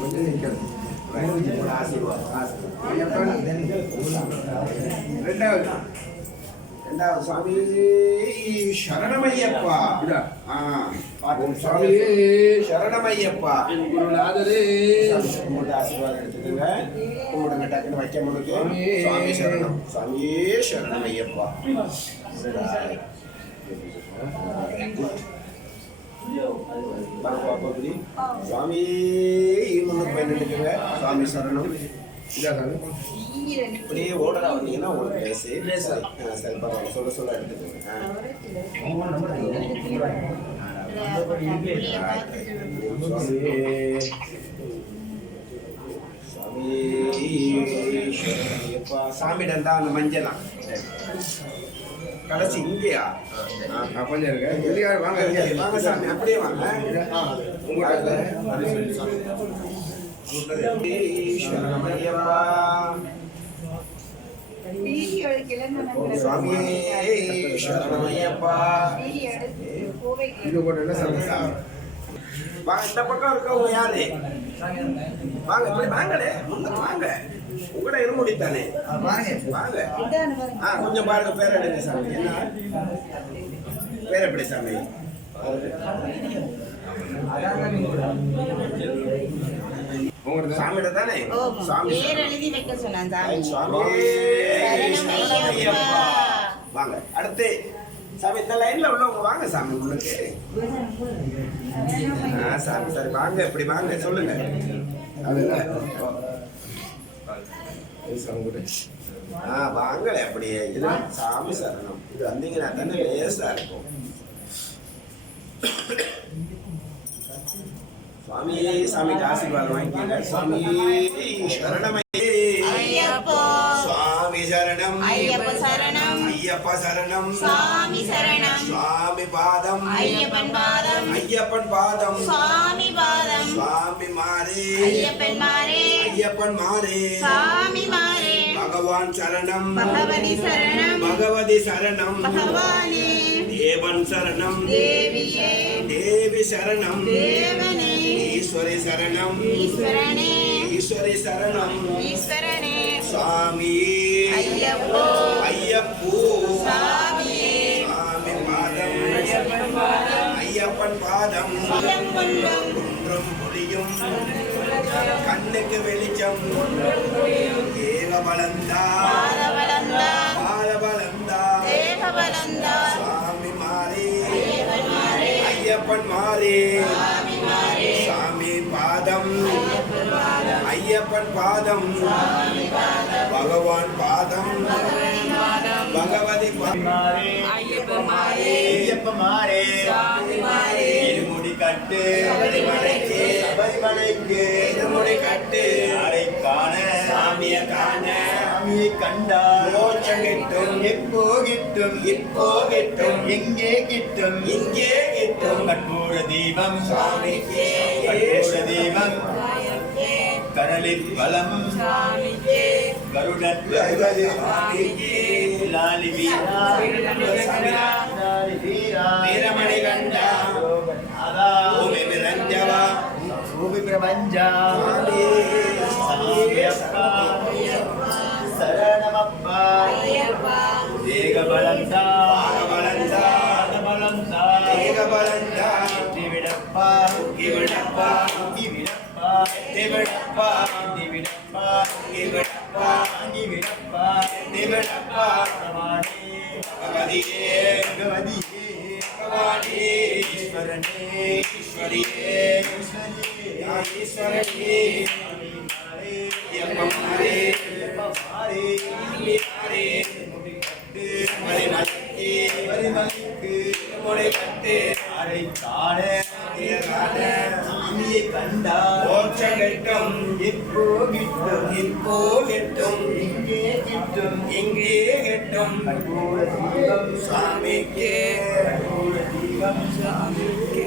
கொஞ்சம் நிற்கணும். ரெண்டாவது சுவாமி சரணமையப்பா. ஓம் சுவாமி சரணமையப்பா. குருநாதரே ஆசீர்வாதம் எடுத்துக்கோங்க. கும்பிடுங்க டக்குன்னு வைக்க முடியும். சுவாமி சரணம். சுவாமியே சரணமையப்பா. சுவாமி முன்னுக்கு பயன்படுத்துங்க. சுவாமி சரணம். இப்படியே ஓடரா வந்தீங்கன்னா உங்களுக்கு சரி பரவாயில்ல. சொல்ல சொல்ல எடுத்துக்கோங்க. சாமிடம் தான் அந்த மஞ்சள் கடைசி இங்கேயா கொஞ்சம் இருக்கு. வாங்க வாங்க சாமி, அப்படியே வாங்க. இந்த பக்கம் இருக்கவங்க யாரு? வாங்க இப்படி வாங்கலே, முன்னுக்கு வாங்க. உங்களோட இருமுடித்தானே வாங்க. கொஞ்சம் பாருங்க. பேர் எடுங்க சாமி. என்ன பேர் எப்படி சாமி? சாமியிட தானே? வாங்க. அடுத்து சாமி இந்த லைன்ல உள்ளவங்க வாங்க சாமி உங்களுக்கு. சாமி சரி வாங்க, இப்படி வாங்க. சொல்லுங்க. வாங்கல அப்படியே. இது சாமி சரணம். இது வந்தீங்கன்னா தானே லேசா இருக்கும். சுவாமியே சாமிக்கு ஆசீர்வாதம் வாங்கிக்கங்க. சுவாமியே சரணமையே ஐயப்பா. சுவாமி சரணம். ஐயப்ப சரணம். ஐயப்ப சரணம். சுவாமி சரணம். சுவாமி பாதம். ஐயப்பன் பாதம். ஐயப்பன் பாதம். சுவாமி பாதம். சுவாமி மாரே. ஐயப்பன் மாரே. ஐயப்பன் மாரே. சுவாமி மாரே. பகவான் சரணம். பகவதி சரணம். பகவதி சரணம். பகவானே. தேவன் சரணம். தேவியே. தேவி சரணம். தேவனே. ஈஸ்வரி சரணம். ஈஸ்வரனே. ஈஸ்வரி சரணம். ஈஸ்வரனே. சுவாமி ஐயப்போ. ஐயப்போ. சுவாமியே. சுவாமி பாதம். ஐயப்பன் பாதம். ஐயப்பன் பாதம். குன்றும் புலியும் கண்ணுக்கு வெளிச்சம். ஏக பலந்தா. பாலபலந்தா. பாலபலந்தா. தேக பலந்தா. சுவாமி மாரே. ஐயப்பன் மாரே. சாமி பாதம். ஐயப்பன் பாதம். பகவான் பாதம். பகவதி இருமுடி கட்டு. சபரிமலைக்கு. சபரிமலைக்கு இருமுடி கட்டு. அரை காண சாமிய காண. சாமியை கண்டா மோட்சம் கிட்டும். எப்போ கிட்டும்? இப்போ கிட்டும். எங்கே கிட்டும்? இங்கே கிட்டும். கற்பூர தீபம் சுவாமிக்கு. கற்பூர தீபம் கடலில் பலம். கருடன் லாலி வீரா. வீரமணி கண்டா. பூமி விரஞ்சவா. பூமி பிரபஞ்சா. சரணமப்பா. தேகபலந்தா. பலந்தா. பலந்தா. தேகபலந்தா. திவிடப்பா. திவிடப்பா. திவிடப்பா. திவிடப்பா. திவிடப்பா. திவிடப்பா. திவிடப்பா. திவிடப்பா. பகவானே. பகவதியே. பகவதியே. பகவானே. ஈஸ்வரனே. ஈஸ்வரியே. ஈஸ்வரியே. ஈஸ்வரனே. ஐயப்பமாரே. ஐயப்பமாரே. மாரே. முடிக்கட்டு. மரிமலைக்கு. மரிமலைக்கு முடி கட்டு. அரை காண. சாமியை கண்டா மோட்சம் கிட்டும். இப்போ கிட்டும். இப்போ கிட்டும். இங்கே கிட்டும். இங்கே கிட்டும். கற்பூர தீபம் சாமிக்கு. கற்பூர தீபம் சாமிக்கு.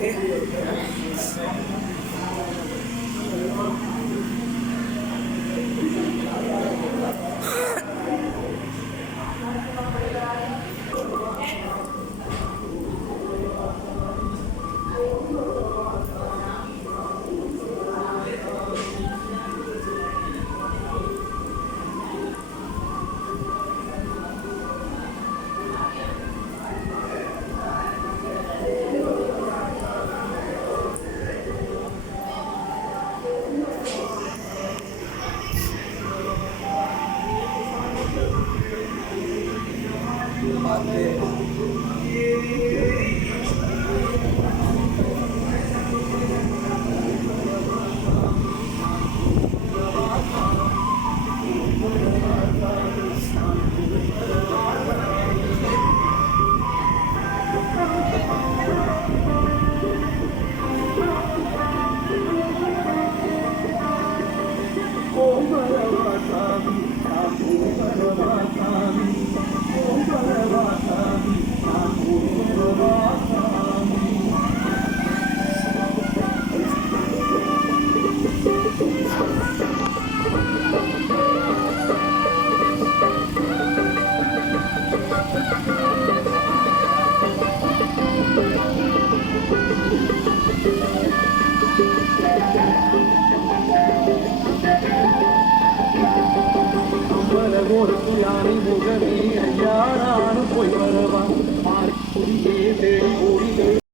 யானை முகமே ஐயா நானும் போய் வரவா மாறி தேடி ஓடி